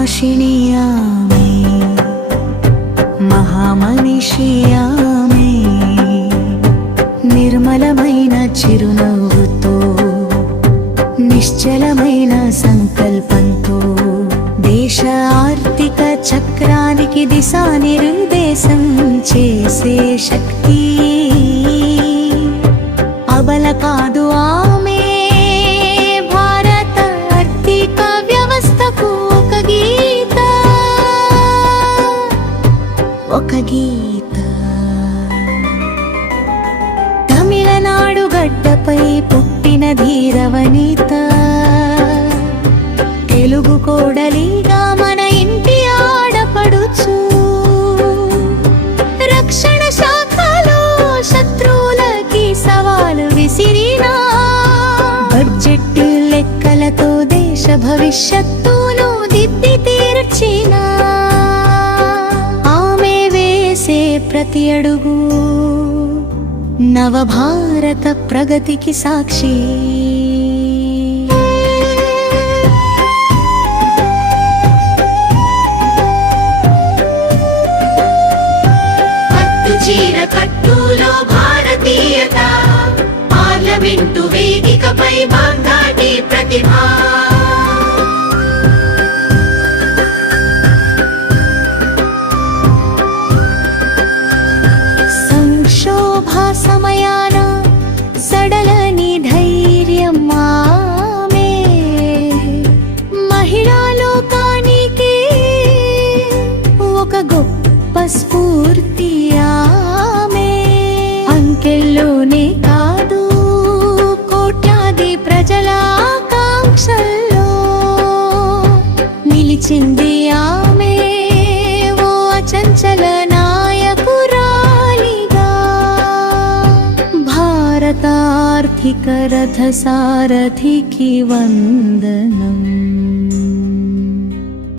భాషిణి ఆమె, మహామనిషి ఆమె, నిర్మలమైన చిరునవ్వుతో నిశ్చలమైన సంకల్పంతో దేశ ఆర్థిక చక్రానికి దిశానిర్దేశం చేసే శక్తి. అబల కాదు ఆమె, భారత ఆర్థిక వ్యవస్థకు ఒక గీత, ఒక గీత. తమిళనాడు గడ్డపై పుట్టిన ధీరవనిత, తెలుగు కోడలిగా మన ఇంటి ఆడపడుచు. రక్షణ శాఖలో శత్రువులకి సవాలు విసిరినా, బడ్జెట్ లెక్కలతో దేశ భవిష్యత్తును దిద్ది తీర్చిన ఆమె వేసే ప్రతి అడుగు నవభారత ప్రగతికి సాక్షి. చీర కట్టులో భారతీయత, పార్లమెంటు వేదికపై బాంధాటి ప్రతిభ. సంక్షోభ సమయాన సడలని ధైర్యం ఆమె, మహిళా లోకానికి ఒక గొప్ప స్ఫూర్తి ఆమె. అంకెల్లోనే కాదు, కోట్లాది ప్రజల ఆకాంక్షల్లో నిలిచింది ఆమె ఓ అచంచల నాయకురాలిగా. భారత ఆర్థిక రథ సారథికి వందనం.